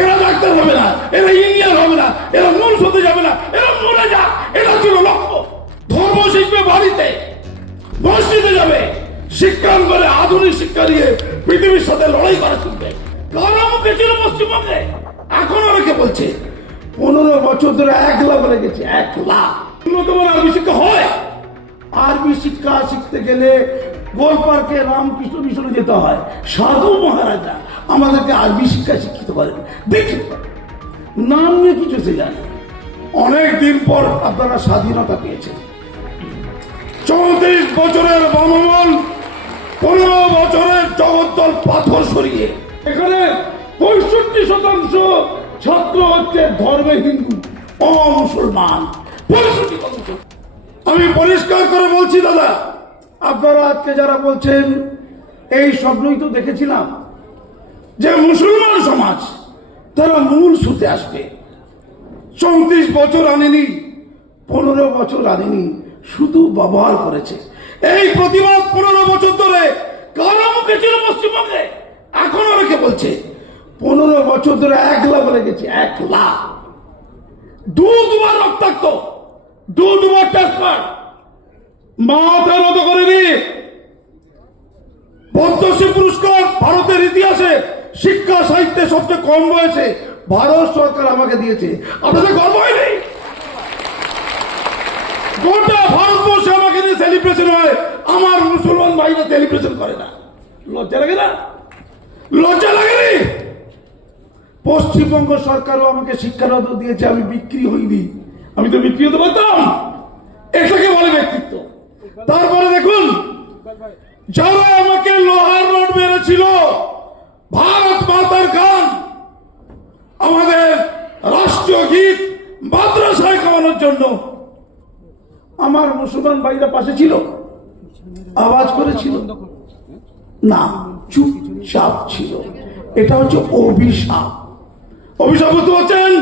এরা ডাক্তার হবে না, এরা ইঞ্জিনিয়ার হবে না, এরা মূল হতে যাবে না, এরা মরে যাক, এটা ছিল লক্ষ্য। ধর্ম শিখবে বাড়িতে, মসজিদে যাবে, শিক্ষাঙ্গনে আধুনিক শিক্ষা দিয়ে পৃথিবীর সাথে লড়াই করা শিখবে। কারা মুখে ছিল পশ্চিমবঙ্গে, এখন অনেকে বলছে 15 বছর ধরে 1 লাখ বলে গেছে, 1 লাখ। উন্নতম আরবি শিক্ষা হয়। আরবি শিক্ষা শিখতে গেলে গোলপার্কে রামকৃষ্ণ মিশনে যেতে হয়। সাধু মহারাজা আমাদেরকে আরবি শিক্ষা শিক্ষিত করেন। দেখি নাম নিয়ে কিছু সে জানে। অনেক দিন পর আপনারা স্বাধীনতা পেয়েছেন। 34 বছরের বনমন, 15 বছরের জগদ্দল পাথর সরিয়ে এখানে 65% ছাত্র হচ্ছে ধর্মে হিন্দু, অমুসলমান। 65%। আমি পরিষ্কার করে বলছি দাদা, আপনারা আজকে যারা বলছেন এই স্বপ্নই তো দেখেছিলাম যে মুসলমান সমাজ তারা মূল সুতে আসবে। 34 বছর আনেনি, 15 বছর আনেনি, শুধু ব্যবহার করেছে। এই প্রতিবাদ 15 বছর ধরে কারা মুখে ছিল পশ্চিমবঙ্গে, এখন অনেকে বলছে 15 বছর ধরে 1 লাখ বলে গেছে, 1 লাখ। দুবার রক্তাক্ত, দুবার ট্রান্সফার, মাথা নত করেনি। পদ্মশ্রী পুরস্কার ভারতের ইতিহাসে শিক্ষা সাহিত্যে সবচেয়ে কম বয়সে ভারত সরকার আমাকে দিয়েছে। আপনাদের গর্ব হয়নি? গোটা ভারতবর্ষে আমাকে নিয়ে সেলিব্রেশন হয়, আমার মুসলমান ভাইরা সেলিব্রেশন করে না। লজ্জা লাগে না? লজ্জা লাগেনি? পশ্চিমবঙ্গ সরকারও আমাকে শিক্ষারত্ন দিয়েছে, আমি বিক্রি হইনি। আমি তো বিক্রি হতে পারতাম। এটাকে বলে ব্যক্তিত্ব। তারপরে দেখুন, যারা আমাকে লোহার রড মেরেছিল, ভারত মাতার গান, আমাদের রাষ্ট্রীয় গীত মাদ্রাসায় খাওয়ানোর জন্য আমার মুসলমান ভাইরা পাশে ছিল, আওয়াজ করেছিল না, চুপচাপ ছিল। এটা হচ্ছে অভিশাপ। অভিশাপ বুঝতে পারছেন?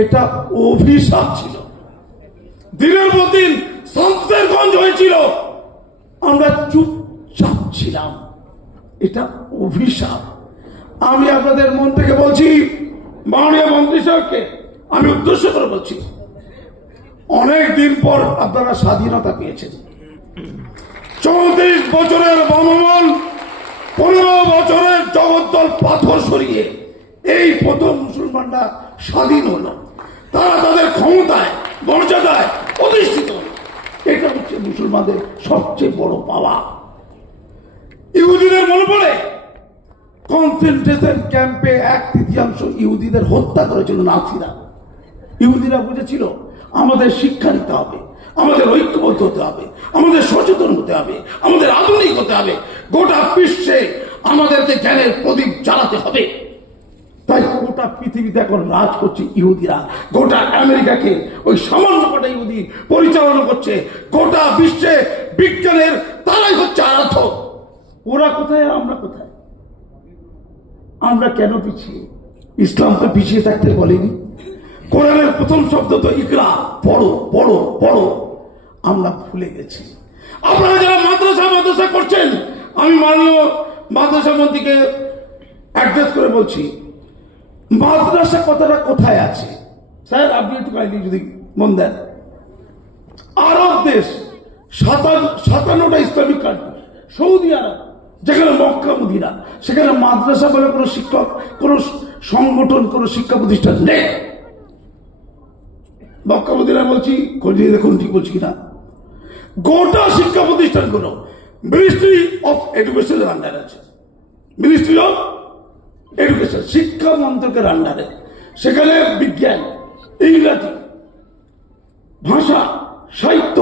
এটা অভিশাপ ছিল। দিনের পর দিন সন্ত্রাসের গঞ্জ হয়েছিল, আমরা চুপচাপ ছিলাম। এটা অভিশাপ। আমি আপনাদের মন থেকে বলছি, মাননীয় মন্ত্রী সাহেবকে আমি উদ্দেশ্য করে বলছি, অনেক দিন পর আপনারা স্বাধীনতা পেয়েছেন। 34 বছরের বনমন, 15 বছরের জগদ্দল পাথর সরিয়ে এই প্রথম মুসলমানরা স্বাধীন হলো। তারা তাদের ক্ষমতায়, মর্যাদায় অধিষ্ঠিত হলো। এটা হচ্ছে মুসলমানদের সবচেয়ে বড় পাওয়া। ইহুদিদের মনে পড়ে কনসেন্ট্রেশন ক্যাম্পে 1/3 ইহুদিদের হত্যা করেছিল নাজিরা। ইহুদিরা বুঝেছিল আমাদের শিক্ষা নিতে হবে, আমাদের ঐক্যবদ্ধ হতে হবে, আমাদের সচেতন হতে হবে, আমাদের আধুনিক হতে হবে, গোটা বিশ্বে আমাদেরকে জ্ঞানের প্রদীপ জ্বালাতে হবে। তাই গোটা পৃথিবীতে এখন রাজ করছে ইহুদিরা। গোটা আমেরিকাকে ওই সামান্য কটা ইহুদি পরিচালনা করছে। গোটা বিশ্বে বিজ্ঞানের তারাই হচ্ছে আরাধ্য। ওরা কোথায়, আমরা কোথায়? আমরা কেন পিছিয়ে? ইসলাম তো পিছিয়ে থাকতে বলেনি। কোরআনের প্রথম শব্দ তো ইকরা, পড়ো পড়ো পড়ো। আমরা ভুলে গেছি। আপনারা যারা মাদ্রাসা করছেন, আমি মাননীয় মাদ্রাসা মন্ত্রীকে অ্যাড্রেস করে বলছি, মাদ্রাসা কথাটা কোথায় আছে? স্যার আপনি একটু কাইন্ডলি যদি মন দেন। আরব দেশ 57টা ইসলামিক কান্ট্রি, সৌদি আরব, যেখানে মক্কা মদিনা, সেখানে মাদ্রাসা বলে কোনো শিক্ষক, কোনো সংগঠন, কোনো শিক্ষা প্রতিষ্ঠান নেই। মক্কা মদিনা বলছি, খোঁজিয়ে দেখুন ঠিক বলছি কিনা। গোটা শিক্ষা প্রতিষ্ঠানগুলো মিনিস্ট্রি অফ এডুকেশনের আন্ডারে আছে। মিনিস্ট্রি অফ এডুকেশন, শিক্ষা মন্ত্রকের আন্ডারে। সেখানে বিজ্ঞান, ইংরাজি, ভাষা, সাহিত্য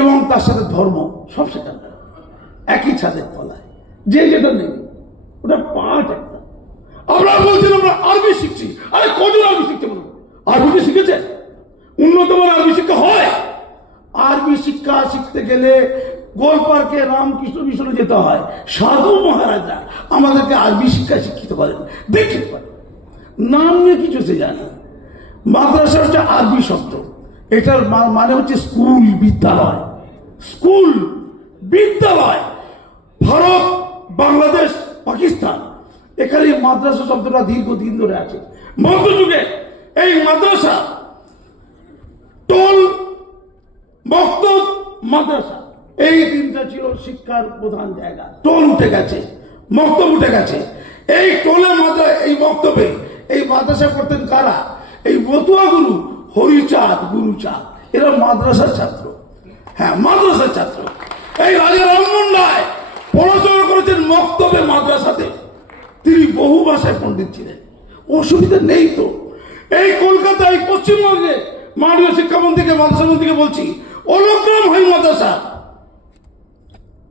এবং তার সাথে ধর্ম সব সেখানে একই ছাদের তলায়। যে যেটা নেই ওটা পাঠ একটা। আপনারা বলছেন আমরা আরবি শিখছি। আরে কজন আরবি শিখতে বলবো? আরবি শিখেছে? উন্নতম আরবি শিক্ষা হয়। আরবি শিক্ষা শিখতে গেলে গোলপার্কে রামকৃষ্ণ মিশনে যেতে হয়। সাধু মহারাজা আমাদেরকে আরবি শিক্ষা শিক্ষিত করেন। দেখতে পারেন নাম নিয়ে কিছু সে জানে। মাদ্রাসা হচ্ছে আরবি শব্দ, এটার মানে হচ্ছে স্কুল, বিদ্যালয়। স্কুল, বিদ্যালয়। ভারত, বাংলাদেশ, পাকিস্তান এখানে এই মাদ্রাসা শব্দটা দীর্ঘদিন ধরে আছে। মধ্যযুগে এই মাদ্রাসা, টোল, মক্তব, মাদ্রাসা, এই তিনটা ছিল শিক্ষার প্রধান জায়গা। টোল উঠে গেছে, মক্তব উঠে গেছে। এই টোলে এই মক্তবে এই মাদ্রাসা করতেন কারা? এই মতুয়া গুরু, হরিচাঁদ, গুরুচাঁদ, এরা মাদ্রাসার ছাত্র। হ্যাঁ, মাদ্রাসার ছাত্র। এই রাজা রামমোহন রায় পড়াশোনা করেছেন মক্তবে, মাদ্রাসাতে। তিনি বহু ভাষায় পণ্ডিত ছিলেন, অসুবিধা নেই তো। এই কলকাতায়, পশ্চিমবঙ্গে মাননীয় শিক্ষামন্ত্রীকে, মাদ্রাসামন্ত্রীকে বলছি, অলগ্রাম হাই মাদ্রাসা,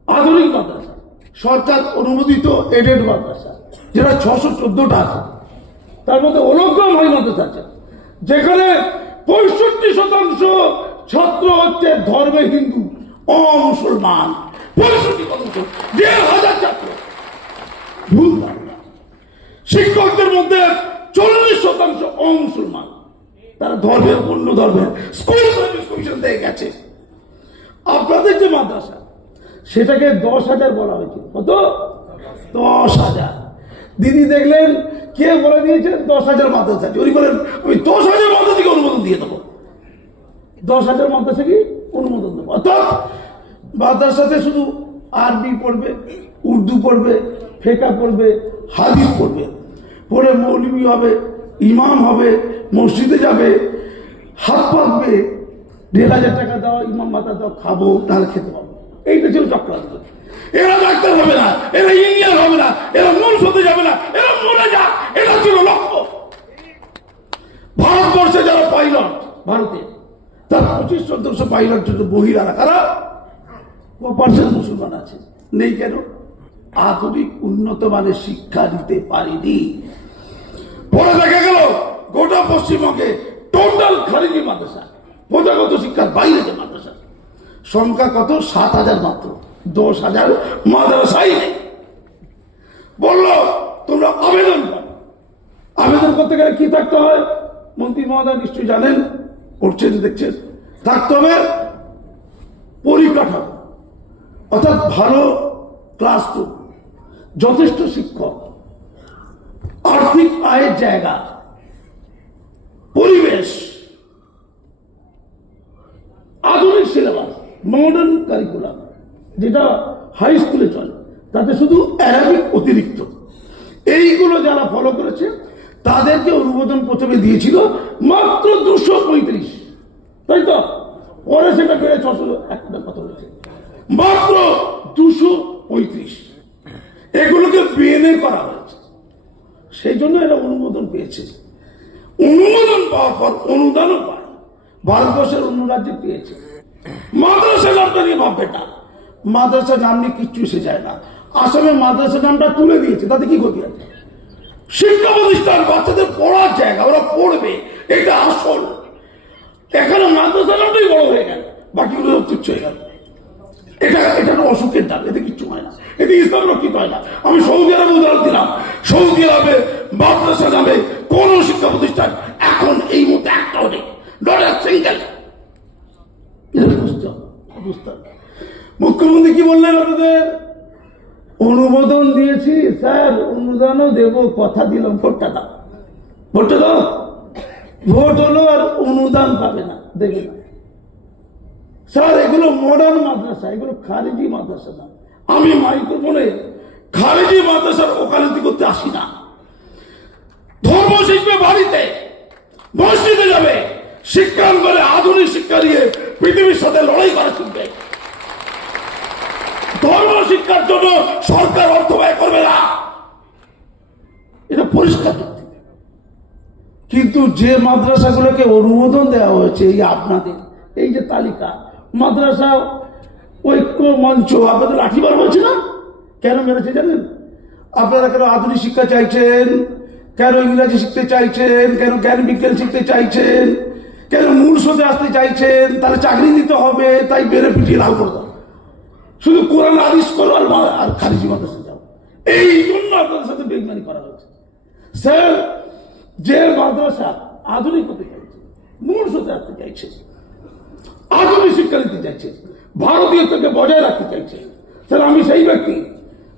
আধুনিক মাদ্রাসা, সরকার অনুমোদিত এডেড মাদ্রাসা, যেটা 614টা আছে, তার মধ্যে অলগ্রাম হাই মাদ্রাসা আছে, যেখানে 65% ছাত্র হচ্ছে ধর্মে হিন্দু, অমুসলমান। 65%, 1,500 ছাত্র। ভুল ধারণা। শিক্ষকদের মধ্যে 40% অমুসলমান, তারা ধর্মের, অন্য ধর্মের। স্কুল সার্ভিস কমিশন থেকে গেছে। আপনাদের যে মাদ্রাসা, সেটাকে 10,000 বলা হয়েছিল। কত? 10,000। দিদি দেখলেন কে বলে দিয়েছেন 10,000 মাদ্রাসা। উনি বলেন আমি 10,000 মাদ্রাসাকে অনুমোদন দিয়ে দেবো। 10,000 মাদ্রাসাকে অনুমোদন দেবো। অর্থাৎ মাদ্রাসাতে শুধু আরবি পড়বে, উর্দু পড়বে, ফেকা পড়বে, হাদিস পড়বে, পড়ে মৌলবি হবে, ইমাম হবে, মসজিদে যাবে, হাত পাতবে, 1,500 টাকা দাও, ইমাম মাতা দাও, খাবো, তাহলে খেতে পাবো। এইটা ছিল চক্রান্ত। এরা ডাক্তার হবে না, এরা ইঞ্জিনিয়ার হবে না, এরা মূল হতে যাবে না, এরা মরে যাক, এটা ছিল লক্ষ্য। ভারতবর্ষে যারা পাইলট, ভারতে তার 25% পাইলট জন্য বহিরারা, কারা? 5% মুসলমান আছে। নেই কেন? আধুনিক উন্নত মানের শিক্ষা দিতে পারিনি। পরে দেখা গেল গোটা পশ্চিমবঙ্গে টোটাল খারিজি মাদ্রাসা, প্রথাগত শিক্ষার বাইরে যে মাদ্রাসা, সংখ্যা কত? 7,000 মাত্র। 10,000 মাদ্রাসাই নেই। বলল তোমরা আবেদন করো। আবেদন করতে গেলে কি থাকতে হয়? মন্ত্রী মহোদয় নিশ্চয়ই জানেন, পড়ছেন, দেখছেন। থাকতে হবে পরিকাঠামো, অর্থাৎ ভালো ক্লাসরুম, যথেষ্ট শিক্ষক, আর্থিক আয়ের জায়গা, পরিবেশ, আধুনিক সিলেবাস, মডার্ন কারিকুলাম, যেটা হাই স্কুলে চলে, তাতে শুধু অ্যারাবিক অতিরিক্ত। এইগুলো যারা ফলো করেছে তাদেরকে অনুমোদন প্রথমে দিয়েছিল মাত্র 235, তাই তো? পরে সেটা বেড়ে 600 একটা কথা বলেছে, মাত্র 235। এগুলোকে বিএনএ করা হয়েছে, সেই জন্য এরা অনুমোদন পেয়েছে। অনুমোদন পাওয়ার পর অনুদানও পায়, ভারতবর্ষের অন্য রাজ্যে পেয়েছে। মাদ্রাসা নামটা নিয়ে ভাববে না, মাদ্রাসা নাম নিয়ে কিচ্ছু এসে যায় না। আসামে মাদ্রাসা নামটা তুলে দিয়েছে, তাতে কি ক্ষতি আছে? শিক্ষা প্রতিষ্ঠান, বাচ্চাদের পড়ার জায়গা, ওরা পড়বে, এটা আসল। এখানে মাদ্রাসা নামটাই বড় হয়ে গেল, বাকিগুলো তুচ্ছ হয়ে গেল। এটা অসুখের দাম, এতে কিচ্ছু হয় না, এতে ইসলাম রক্ষিত হয় না। আমি সৌদি আরবে উদাহরণ দিলাম। সৌদি আরবে মাদ্রাসা নামে কোন শিক্ষা প্রতিষ্ঠান এখন এই মুহূর্তে একটাও নেই, নট আ সিঙ্গেল। মুখ্যমন্ত্রী কি বললেন? আপনাদের অনুমোদন দিয়েছি স্যার, অনুদানও দেব, কথা দিলাম, ভোটটা দাও, ভোটটা দাও। ভোট হলো আর অনুদান পাবে না, দেবে না। স্যার এগুলো মডার্ন মাদ্রাসা, এগুলো খারিজি মাদ্রাসা না। আমি মাইক্রোফোনে খারিজি মাদ্রাসার ওকালতি করতে আসি না। ধর্ম শিখবে বাড়িতে, মসজিদে যাবে, শিক্ষাঙ্গনে আধুনিক শিক্ষা দিয়ে পৃথিবীর সাথে লড়াই করা শিখবে। ধর্ম শিক্ষার জন্য সরকার অর্থ ব্যয় করবে না, এটা পরিষ্কার। কিন্তু যে মাদ্রাসাগুলোকে অনুমোদন দেওয়া হয়েছে, এই আপনাদের এই যে তালিকা, মাদ্রাসা ঐক্য মঞ্চ, আপনাদের লাঠিবার বলছে না, কেন মেরেছে জানেন? আপনারা কেন আধুনিক শিক্ষা চাইছেন, কেন ইংরেজি শিখতে চাইছেন, কেন জ্ঞান বিজ্ঞান শিখতে চাইছেন, কেন মূল স্রোতে আসতে চাইছেন, তাহলে চাকরি দিতে হবে, তাই বেড়ে পিটিয়ে লাল করে দাও, শুধু কোরআন হাদিস করো আর খারিজি মাদ্রাসা যাও। এই জন্য আপনাদের সাথে বেইমানি করা হয়েছে। স্যার যে মাদ্রাসা আধুনিক হতে চাইছে, মূল স্রোতে আসতে চাইছে, আধুনিক শিক্ষা দিতে চাইছে, ভারতীয়ত্বকে বজায় রাখতে চাইছে, স্যার আমি সেই ব্যক্তি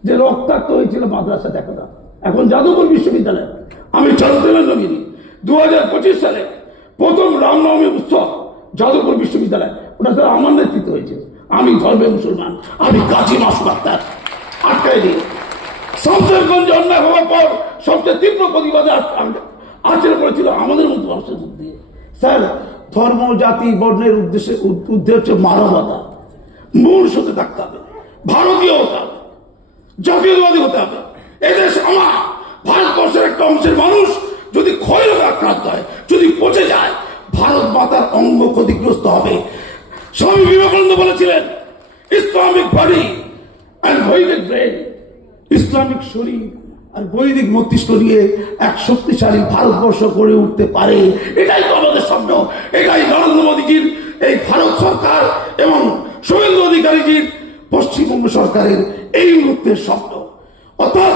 যে রক্তাক্ত হয়েছিল মাদ্রাসা দেখা না, এখন যাদবপুর বিশ্ববিদ্যালয় আমি চারুকলা নগিনী 2025 সালে প্রথম রামনবমী উৎসব যাদবপুর বিশ্ববিদ্যালয়, ওটা তো আমার নেতৃত্ব হয়েছে। আমি ধর্মে মুসলমান, আমি কাজী মাসুদ আক্তার আটকাই দিয়ে শামসেরগঞ্জে অন্যায় হওয়ার পর সবচেয়ে তীব্র প্রতিবাদে আচরণ করেছিল আমাদের মতো মানুষের মধ্যে দিয়ে। স্যার, ধর্ম জাতি বর্ণের ঊর্ধ্বে হচ্ছে মানবতা। মূল সাথে থাকতে হবে, ভারতীয় হতে হবে, জাতীয়তাবাদী হতে হবে। এদেশ আমার, ভারতবর্ষের একটা অংশের মানুষ যদি ক্ষয়রোগে আক্রান্ত হয়, যদি পচে যায়, ভারত মাতার অঙ্গ ক্ষতিগ্রস্ত হবে। স্বামী বিবেকানন্দ বলেছিলেন, ইসলামিক বডি অ্যান্ড বৈদিক ব্রেন, ইসলামিক শরীর আর বৈদিক মস্তিষ্ক নিয়ে এক শক্তিশালী ভারতবর্ষ গড়ে উঠতে পারে। এটাই তো আমাদের স্বপ্ন, এটাই নরেন্দ্র মোদীজির এই ভারত সরকার এবং শুভেন্দু অধিকারীজির পশ্চিমবঙ্গ সরকারের এই মুহূর্তের স্বপ্ন। অর্থাৎ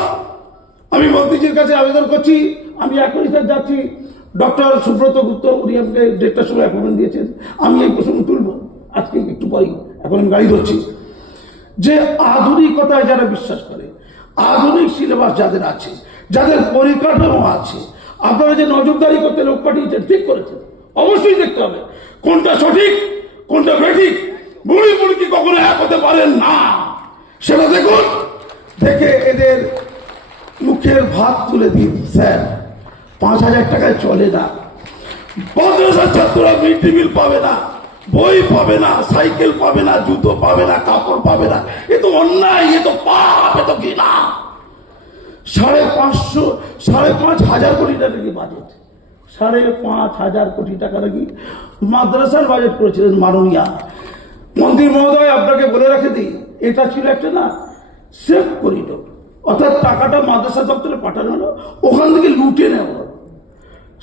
আমি মন্ত্রীজির কাছে আবেদন করছি, আমি এখনই স্যার যাচ্ছি, ডক্টর সুব্রত গুপ্ত উনি আমাকে 1:30টার সময় অ্যাপয়েন্টমেন্ট দিয়েছেন, আমি এই প্রসঙ্গ তুলব আজকে একটু পরেই, এখন আমি গাড়ি ধরছি। যে আধুনিকতায় যারা বিশ্বাস করে, আধুনিক সিলেবাস যাদের আছে, যাদের পরিকাঠামো আছে, আপনারা যে নজরদারি করতে লোক পাঠিয়েছেন ঠিক করেছেন, অবশ্যই দেখতে হবে কোনটা সঠিক কোনটা বেঠিক। বুড়ি বুড়ি কি কখনো এক হতে পারেন না, সেটা দেখুন। দেখে এদের মুখের ভাত তুলে দিন। স্যার, 5,000 টাকায় চলে না। মাদ্রাসার ছাত্ররা মিড ডে মিল পাবে না, বই পাবে না, সাইকেল পাবে না, জুতো পাবে না, কাপড় পাবে না। এ তো অন্যায়, এ তো পাপ, এ তো ঘৃণা। 5,500 কোটি টাকা নাকি বাজেট, 5,500 কোটি টাকা নাকি মাদ্রাসার বাজেট করেছিলেন মাননীয়া মন্ত্রী মহোদয়। আপনাকে বলে রাখে দিই, এটা ছিল একটা না সেফ করিডোর, অর্থাৎ টাকাটা মাদ্রাসা দপ্তরে পাঠানো হলো, ওখান থেকে লুটে নেওয়া হলো।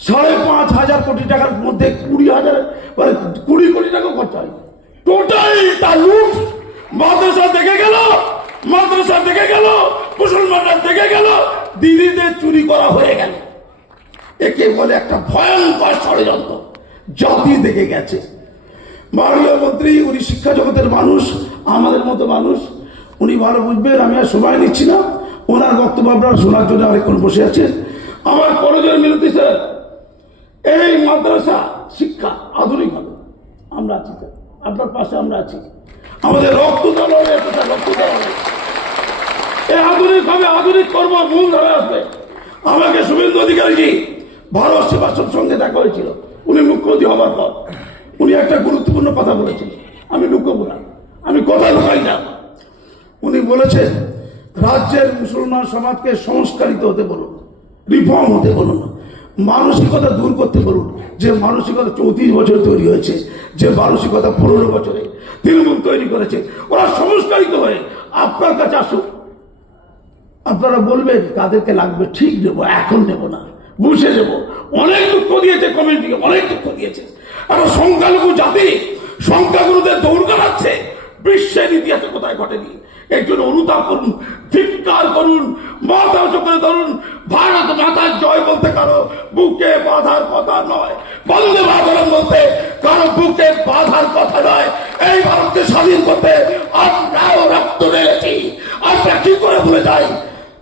5,500 কোটি টাকার মধ্যে 20 কোটি টাকা খরচা হয়। টোটালটা লুট। মাদ্রাসা দেখে গেল, মাদ্রাসা দেখে গেল, মুসলমানরা দেখে গেল, দিদিদের চুরি করা হয়ে গেল। একে বলে একটা ভয়ঙ্কর ষড়যন্ত্র, জাতি দেখে গেছে। মাননীয় মন্ত্রী, উনি শিক্ষা জগতের মানুষ, আমাদের মতো মানুষ, উনি ভালো বুঝবেন। আমি আর সময় নিচ্ছি না, ওনার বক্তব্য আপনারা শোনার জন্য অনেকক্ষণ বসে আছেন। আমার পরজন মিনতি স্যার, এই মাদ্রাসা শিক্ষা আধুনিক হবে, আমরা আছি স্যার, আপনার পাশে আমরা আছি। আমাদের রক্ত দেওয়া এই আধুনিক হবে, আধুনিক কর্ম মূল ধরে আসবে। আমাকে শুভেন্দু অধিকারীজি ভারত সেবাশ্রম সঙ্গে দেখা হয়েছিল, উনি মুখ্যমন্ত্রী হবার পর উনি একটা গুরুত্বপূর্ণ কথা বলেছেন। আমি লুকোবো না, আমি কথা লুকাই না। উনি বলেছেন, রাজ্যের মুসলমান সমাজকে সংস্কারিত হতে বলুন, রিফর্ম হতে বলুন, মানসিকতা দূর করতে বলুন। যে মানসিকতা 34 বছর তৈরি হয়েছে, যে মানসিকতা 15 বছরে তৃণমূল তৈরি করেছে, ওরা সংস্কারিত হয়ে আপনার কাছে আসুক। আপনারা বলবেন কাদেরকে লাগবে, ঠিক নেবো, এখন নেবো না, বুঝে নেবো। অনেক দুঃখ দিয়েছে কমিউনিটিকে, অনেক দুঃখ দিয়েছে। এখন সংখ্যালঘু জাতি সংখ্যাগুরুদের দৌড় কাটাচ্ছে, বিশ্বের ইতিহাসে কোথায় ঘটেনি। এর জন্য অনুতাপ করুন, ধিক্কার করুন, মাথা উঁচু করে ধরুন। ভারত মাতার জয় বলতে কারো বুকে বাধার কথা নয়, বন্দে মাতরম বলতে কারো বুকে বাধার কথা নয়। এই ভারতকে স্বাধীন করতে আমরাও রক্ত ঢেলেছি, আমরা কি করে ভুলে যাই।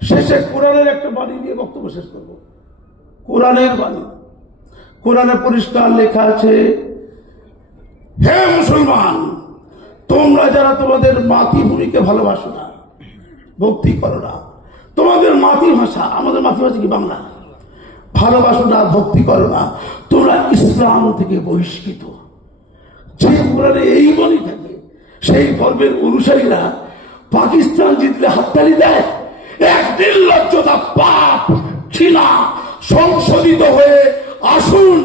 শেষে কোরআনের একটা বাণী দিয়ে বক্তব্য শেষ করবো। কোরআনের বাণী, কোরআনে পরিষ্কার লেখা আছে, হে মুসলমান, তোমরা যারা তোমাদের মাতৃভূমিকে ভালোবাসো না, ভক্তি করো না, তোমাদের মাতৃভাষা, আমাদের মাতৃভাষা কি বাংলা, ভালোবাসো না, ভক্তি করো না, তোমরা ইসলাম থেকে বহিষ্কৃত। যে কোরআনে এই বলি থাকে, সেই ধর্মের অনুসারীরা পাকিস্তান জিতলে হাততালি দেয়। এক নির্লজ্জতা, পাপ, ঘৃণা সংশোধিত হয়ে আসুন।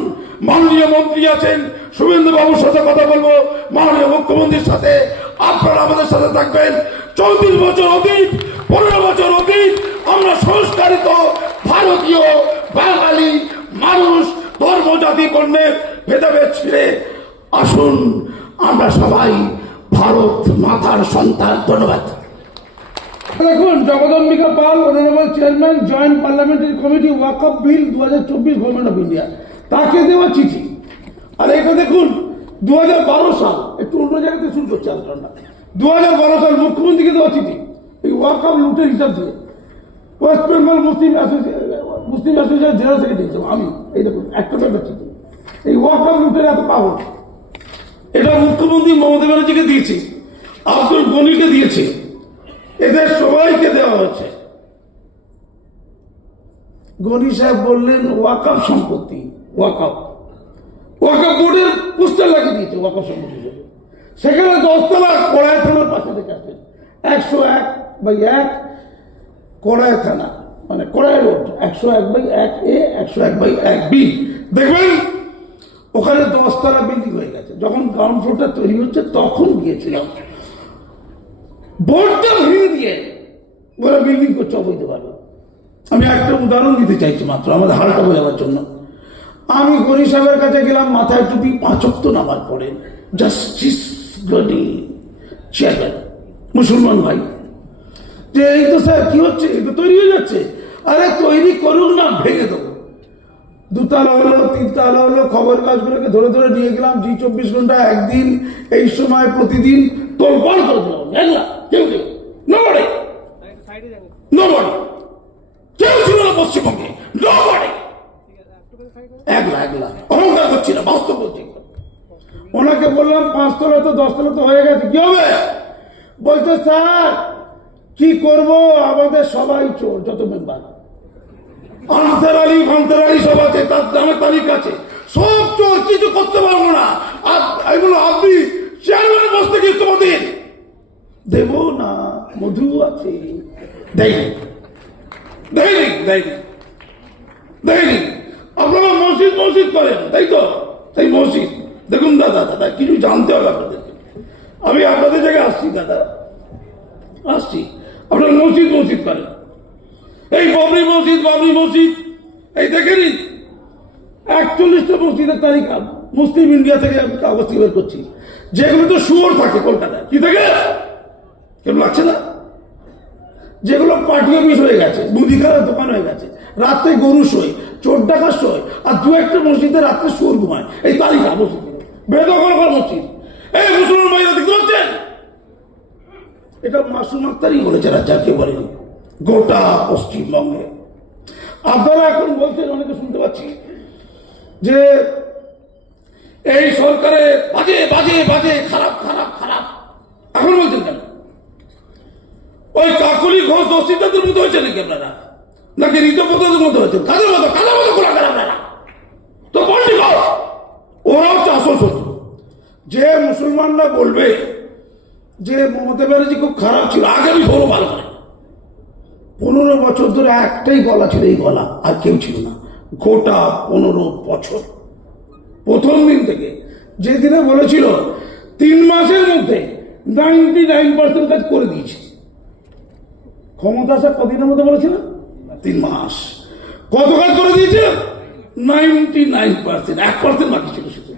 মাননীয় মন্ত্রী আছেন, শুভেন্দু বাবুর সাথে কথা বলবো, মাননীয় মুখ্যমন্ত্রীর সাথে, আপনারা আমাদের সাথে থাকবেন। 34 বছর অতীত, 15 বছর অতীত, আমরা সংস্কারিত ভারতীয় বাঙালি মানুষ, ধর্ম জাতি বর্ণের ভেদাভেদ ছিঁড়ে আসুন, আমরা সবাই ভারত মাতার সন্তান। ধন্যবাদ। দেখুন, Jagdambika Pal, honourable chairman, joint parliamentary committee, Waqf bill 2024, government of India, তাকে দেওয়া চিঠি। আর এটা দেখুন 2012 সাল, একটু অন্য জায়গাতে শুরু করছে আলোচনা। 2012 সাল মুখ্যমন্ত্রীকে দেওয়া চিঠি, এই ওয়াকফ লুটের হিসাব দিয়ে। ওয়েস্ট বেঙ্গল মুসলিম অ্যাসোসিয়েশন জেনারেল সেক্রেটারি ছিলাম আমি। এই দেখুন একটা ব্যাপার ছিল, এই ওয়াকফ লুটের এত পাগল। এটা মুখ্যমন্ত্রী মমতা ব্যানার্জিকে দিয়েছে, আব্দুল গনিকে দিয়েছে, এদের সবাইকে দেওয়া হয়েছে। গনি সাহেব বললেন ওয়াকফ সম্পত্তি, ওয়াকফ বোর্ডের পোস্টার লাগিয়ে দিয়েছে ওয়াকফ সম্পত্তি। সেখানে 10 তলা কড়াই থানার পাশে দেখে আসছেন, 101/1 কড়াই থানা, মানে কড়াই রোড, 101/1A 101/1B। দেখবেন ওখানে 10 তলা বিল্ডিং হয়ে গেছে। যখন গ্রাউন্ড ফ্লোরটা তৈরি হচ্ছে তখন গিয়েছিলাম, বোর্ডটা ভেঙে দিয়ে ওরা বিল্ডিং করছে অবৈধভাবে। আমি একটা উদাহরণ দিতে চাইছি মাত্র আমাদের হালটা বোঝাবার জন্য। আমি গনি সাহেবের কাছে গেলাম, মাথায় টুপি, 5 ওয়াক্ত নামাজ পড়েন, জাস্টিস গনি চেয়ারম্যান, মুসলমান ভাই, যে এই তো স্যার কি হচ্ছে, এই তো তৈরি হয়ে যাচ্ছে। আরে তৈরি করুন না, ভেঙে দেবো। 2 তালা হলো, 3 তালা হলো, খবর কাজগুলোকে ধরে ধরে নিয়ে গেলাম। জি24 ঘন্টা একদিন এই সময় প্রতিদিন তোলপাড় করে দিলাম। একলা কেউ কেউ নবাড়ে কেউ ছিল না পশ্চিমবঙ্গে, নবাড়ে একলা অহংকার করছি না, বাস্তব বলছি। ওনাকে বললাম 5 তলা তো 10 তলা তো হয়ে গেছে, কি হবে? বলছে স্যার কি করব, আমাদের সবাই চোর, যত মেম্বার আনসার আলী সব আছে, তার নামে তারিখ আছে, সব চোর, কিছু করতে পারবো না। আর এগুলো আপনি চেয়ারম্যানের বসতে কি ইস্তফা দিন? দেব না, মধু আছে, দেয়নি। আপনারা মসজিদ করেন, তাই তো? তাই মসজিদ দেখুন দাদা, কিছু জানতে হবে আপনাদেরকে। আমি আপনাদের জায়গায় আসছি দাদা, আসছি। আপনারা মসজিদ করেন, এই বাবরি মসজিদ এই দেখে নিন, 41টা মসজিদের তারিখ মুসলিম ইন্ডিয়া থেকে আমি কাগজ বের করছি, যেগুলো তো শুয়োর থাকে কলকাতায়, কি থাকে কেমন লাগছে না? যেগুলো পার্টি অফিস হয়ে গেছে, মুদিখানার দোকান হয়ে গেছে, রাত্রে গরু শোয়, চোর ডাকা শোয়, আর 2-1টা মসজিদে রাত্রে শুয়োর ঘুমায়, এই তালিকা মসজিদ বেদখল মসজিদ। এই মুসলমান ভাইরা দেখতে পাচ্ছেন, এটা মাসুম আক্তারই বলেছে, রাজা কেউ বলেনি, গোটা পশ্চিমবঙ্গে। আপনারা এখন বলছেন, অনেকে শুনতে পাচ্ছি যে এই সরকারে বাজে খারাপ। এখন বলছেন কেন? ওই কাকলি ঘোষ দোষীদের মতো হয়েছে নাকি আপনারা? নাকি ঋতপদের মতো হয়েছে? কাদের মতো খোলা করেন আপনারা তো বলছি, ওরা হচ্ছে আসল শত্রু। যে মুসলমানরা বলবে যে মমতা ব্যানার্জি খুব খারাপ ছিল, আগে আমি বলো ভালো করে, 15 বছর ধরে একটাই গলা ছিল, এই গলা, আর কেউ ছিল না। গোটা 15 বছর, প্রথম দিন থেকে যেদিনে বলেছিল 3 মাসের মধ্যে 99% কাজ করে দিয়েছে। ক্ষমতা আসা কদিনের মধ্যে বলেছিল? 3 মাস। কত কাজ করে দিয়েছে? 99%, 1% বাকি ছিল শুধু।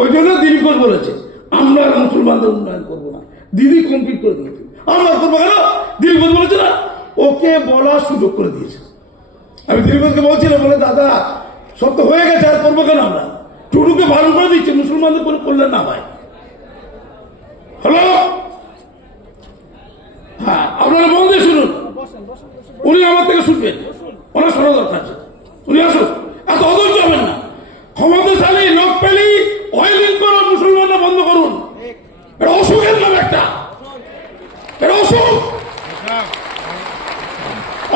ওই জন্য দিলীপ ঘোষ বলেছে আমরা মুসলমানদের উন্নয়ন করবো না, দিদি কমপ্লিট করে দিয়েছে, আমরা করবো কেন? দিলীপ ঘোষ বলেছে না, ওকে বলার সুযোগ করে দিয়েছে। আমি দিলীপ ঘোষকে বলছিলাম, বলে দাদা সব তো হয়ে গেছে, আর করবো কেন আমরা? টুডুকে বারণ করে দিচ্ছে মুসলমানদের কোনো কল্যাণ না হয়। হ্যালো, হ্যাঁ আপনারা মন দিয়ে শুনুন, উনি আমার থেকে শুনবেন, ওনার শোনা দরকার, উনি আসুন, এত অধৈর্য হবেন না। ক্ষমতাশালী লোক পেলেই অয়েলিং করুন, মুসলমানরা বন্ধ করুন। এটা অসুখের নাম, এটা অসুখ।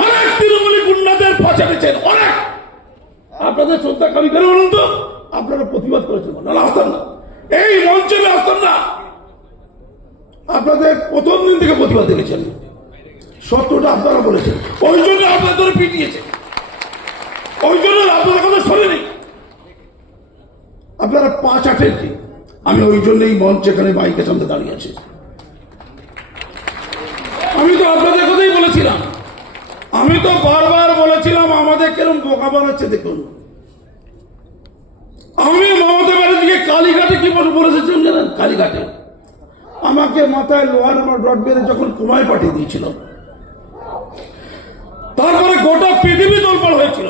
অনেক তৃণমূলী গুন্ডাদের পচাতেছেন, অনেক। আপনাদের শ্রদ্ধা কবি করে বলুন তো, আপনারা প্রতিবাদ করেছেন না, আসতেন না, এই মঞ্চে আসতেন না। আপনাদের প্রথম দিন থেকে প্রতিবাদ দেখেছেন, সত্যটা আপনারা বলেছেন, ওই জন্য আপনাদের পিটিয়েছে, ওই জন্য আপনাদের কথা শোনেনি। আপনারা 5-8 দিন, আমি ওই জন্য এই মঞ্চ এখানে বাইকের সামনে দাঁড়িয়ে আছি। আমি তো আপনাদের কথাই বলেছিলাম, আমি তো বারবার বলেছিলাম আমাদের কেরম বোকা বানাচ্ছে দেখুন। আমি মমতা ব্যানার্জিকে কালীঘাটে কি বলেছিলাম জানেন? কালীঘাটে আমাকে মাথায় লোহার রড বেঁধে যখন কুমায় পাঠিয়ে দিয়েছিল, তারপরে গোটা পৃথিবী তোলপাড় হয়েছিল।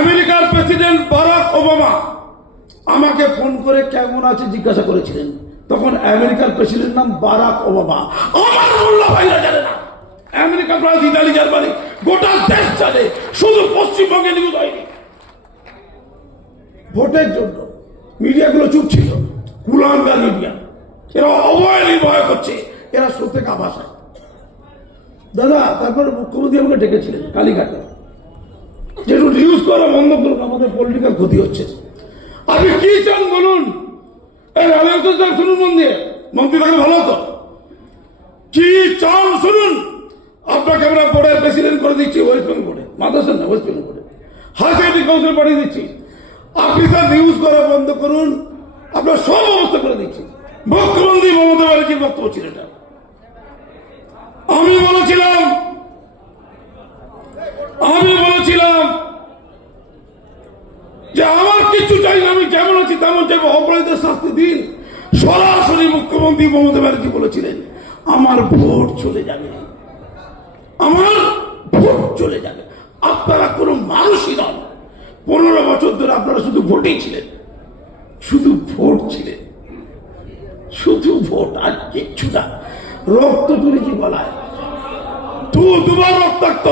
আমেরিকার প্রেসিডেন্ট বারাক ওবামা আমাকে ফোন করে কেমন আছে জিজ্ঞাসা করেছিলেন। তখন আমেরিকার প্রেসিডেন্ট নাম বারাক ওবামা, আমার মোল্লা ভাইরা জানে না। আমেরিকা, ফ্রান্স, ইতালি, জার্মানি, গোটা দেশ জানে, শুধু পশ্চিমবঙ্গে নিউজ হয়নি। ভোটের জন্য মিডিয়াগুলো চুপ ছিল, কুলাঙ্গার মিডিয়া, এরা অভয় নির্ভয় করছে, এরা সত্যি কাবাসায়। দাদা তারপরে মুখ্যমন্ত্রী আমাকে ডেকেছিলেন কালীঘাটে, যেটু নিউজ করা বন্ধ করুন, আমাদের পলিটিক্যাল ক্ষতি হচ্ছে। আপনি কি চান বলুন? শুনুন মন দিয়ে, মন্ত্রী থাকলে ভালো হতো। কি চান শুনুন? আপনাকে আমরা বোর্ডের প্রেসিডেন্ট করে দিচ্ছি, ওয়েস্ট বেঙ্গল বোর্ডে, মাদ্রাসা না, ওয়েস্ট বেঙ্গল বোর্ডে হাই সেকেন্ডারি কাউন্সিল পাঠিয়ে দিচ্ছি। আপনি তার নিউজ করা বন্ধ করুন, আপনার সব ব্যবস্থা করে দিচ্ছি। মুখ্যমন্ত্রী মমতা ব্যানার্জির বক্তব্য ছিল এটা। আমি বলেছিলাম যে আমার কিছু চাই না, আমি যেমন আছি তেমন চাইবো, অপরাধীদের শাস্তি দিন। সরাসরি মুখ্যমন্ত্রী মমতা ব্যানার্জি বলেছিলেন আমার ভোট চলে যাবে, আমার ভোট চলে যাবে। আপনারা কোনো মানুষই নন। 15 বছর ধরে আপনারা শুধু ভোটেই ছিলেন, শুধু ভোট ছিলেন, শুধু ভোট, আর কিচ্ছু না। রক্ত তুলেছি বলায়, দুবার রক্তাক্ত